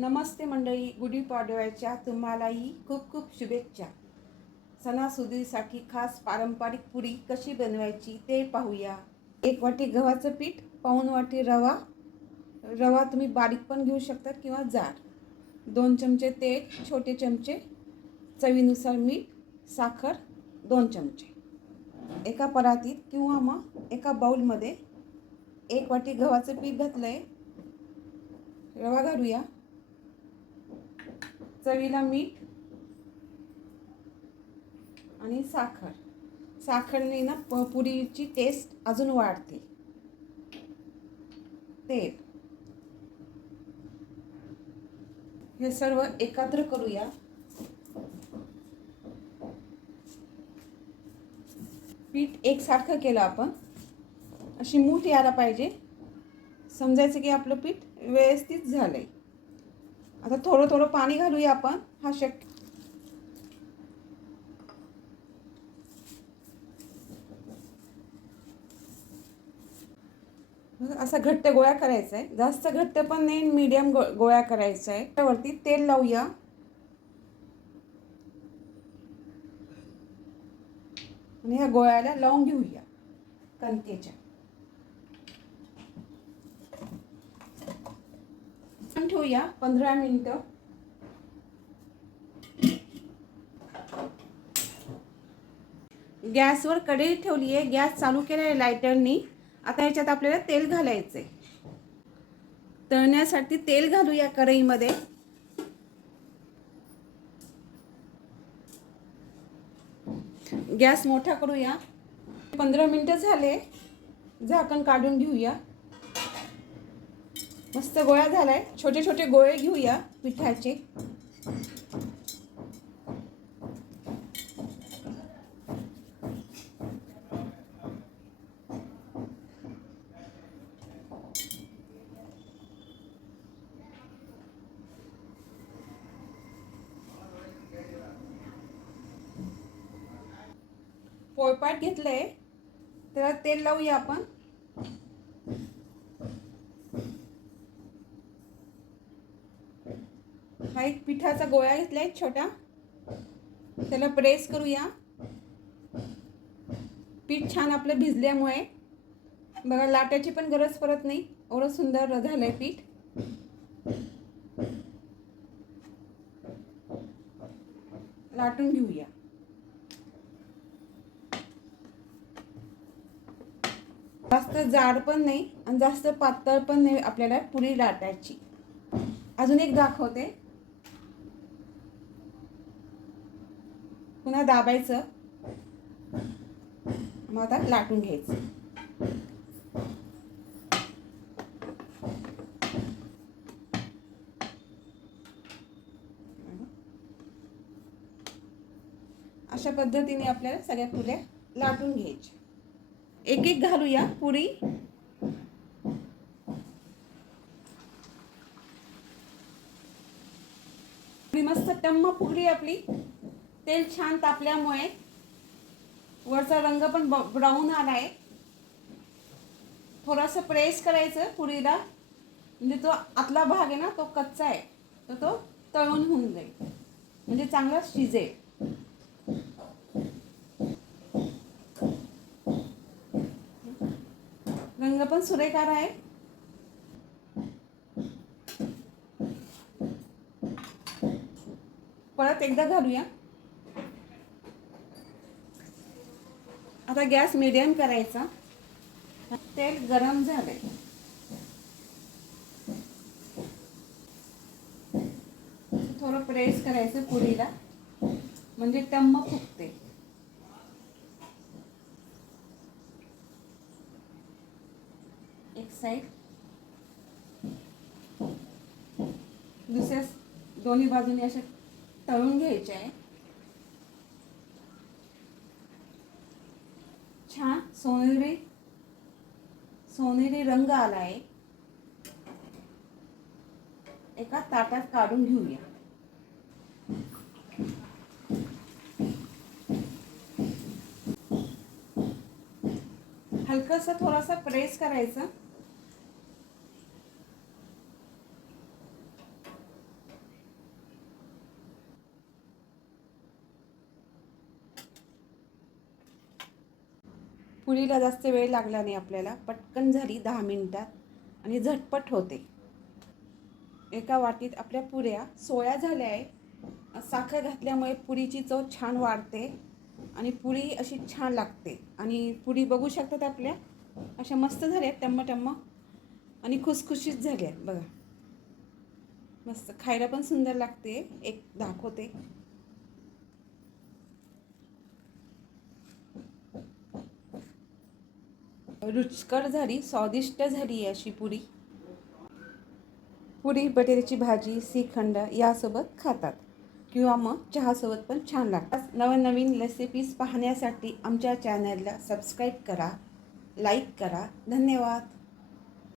नमस्ते मंडळी, गुढीपाडव्याच्या तुम्हालाही खूप खूप शुभेच्छा. सणासुदीसाठी खास पारंपरिक पुरी कशी बनवायची ते पाहूया. 1 वाटी गव्हाचं पीठ, पाऊण वाटी रवा. रवा तुम्ही बारीक पण घेऊ शकता किंवा जाड. 2 चमचे तेल, छोटे चमचे, चवीनुसार मीठ, साखर 2 चमचे. एका परातीत किंवा मग एका बाउलमध्ये 1 वाटी गव्हाचं पीठ घातलंय. रवा घालूया, चवीला मीठ आणि साखर. साखरने ना पुरीची टेस्ट अजून वाढते. तेल, हे सर्व एकत्र करूया. पीठ एकसारखं केलं आपण, अशी मूठ यायला पाहिजे. समजायचं की आपलं पीठ व्यवस्थित झालंय. आता थोडं थोडं पाणी घालूया आपण. हा शक्य असा घट्ट गोळा करायचा आहे. जास्त घट्ट पण नाही, मीडियम गोळा करायचा आहे. त्यावरती तेल लावूया आणि ह्या गोळ्याला लावून घेऊया कणकेच्या. ठेवूया 15 मिनिटं. गॅसवर कढई ठेवली आहे. गॅस चालू केला आहे लायटरनी. आता ह्याच्यात आपल्याला तेल घालायचंय. तळण्यासाठी तेल घालूया कढईमध्ये. गॅस मोठा करूया. 15 मिनिटं झाले. झाकण काढून घेऊया. मस्त गोळा झालाय. छोटे छोटे गोळे घेऊया पिठाचे. पोळपाट घेतलंय, त्याला तेल लावूया आपण. हा एक पिठाचा गोळा घेतलाय छोटा, त्याला प्रेस करूया. पीठ छान आपलं भिजल्यामुळे बघा लाटायची पण गरज पडत नाही. एवढं सुंदर झालंय पीठ. लाटून घेऊया. जास्त जाड पण नाही आणि जास्त पातळ पण नाही आपल्याला पुरी लाटायची. अजून एक दाखवते. पुन्हा दाबायचं, मग आता लाटून घ्यायचं. अशा पद्धतीने आपल्याला सगळ्या पुऱ्या लाटून घ्यायच्या. एक एक घालूया पुरी. मस्त टम्म फुगली आपली. तेल छान तापल्यामुळे वरचा रंग पण ब्राऊन आलाय. थोडंसं प्रेस करायचं पुरीला, म्हणजे तो आतला भाग आहे ना तो कच्चा आहे, तर तो तळून होऊन जाईल, म्हणजे चांगला शिजेल. रंग पण सुरेख आहे. परत एकदा घालूया. आता गॅस मीडियम करायचा. तेल गरम झालंय. थोडं प्रेस करायचं पुरीला, म्हणजे टम्म फुगते. एक साईड, दुसऱ्या दोन्ही बाजूने असे तळून घ्यायचे आहे. छान सोनेरी रंग आलाय. एका ताटात काढून घेऊया. हलकंसं थोडासा प्रेस करायचं. पुरीला जास्त वेळ लागला नाही आपल्याला, पटकन झाली 10 मिनिटात आणि झटपट होते. एका वाटीत आपल्या पुऱ्या 16 झाल्या आहे. साखर घातल्यामुळे पुरीची चव छान वाढते आणि पुरी अशी छान लागते. आणि पुरी बघू शकतात आपल्या अशा मस्त झाल्या आहेत, टम्म टम्म आणि खुसखुशीत झाल्या आहेत बघा. मस्त खायला पण सुंदर लागते. एक दाखवते. रुचकर झाली, स्वादिष्ट झाली अशी पुरी. पुरी बटाट्याची भाजी, श्रीखंड यासोबत खातात किंवा मग चहासोबत पण छान लागतात. नवनवीन रेसिपीज पाहण्यासाठी आमच्या चॅनलला सबस्क्राईब करा, लाईक करा. धन्यवाद.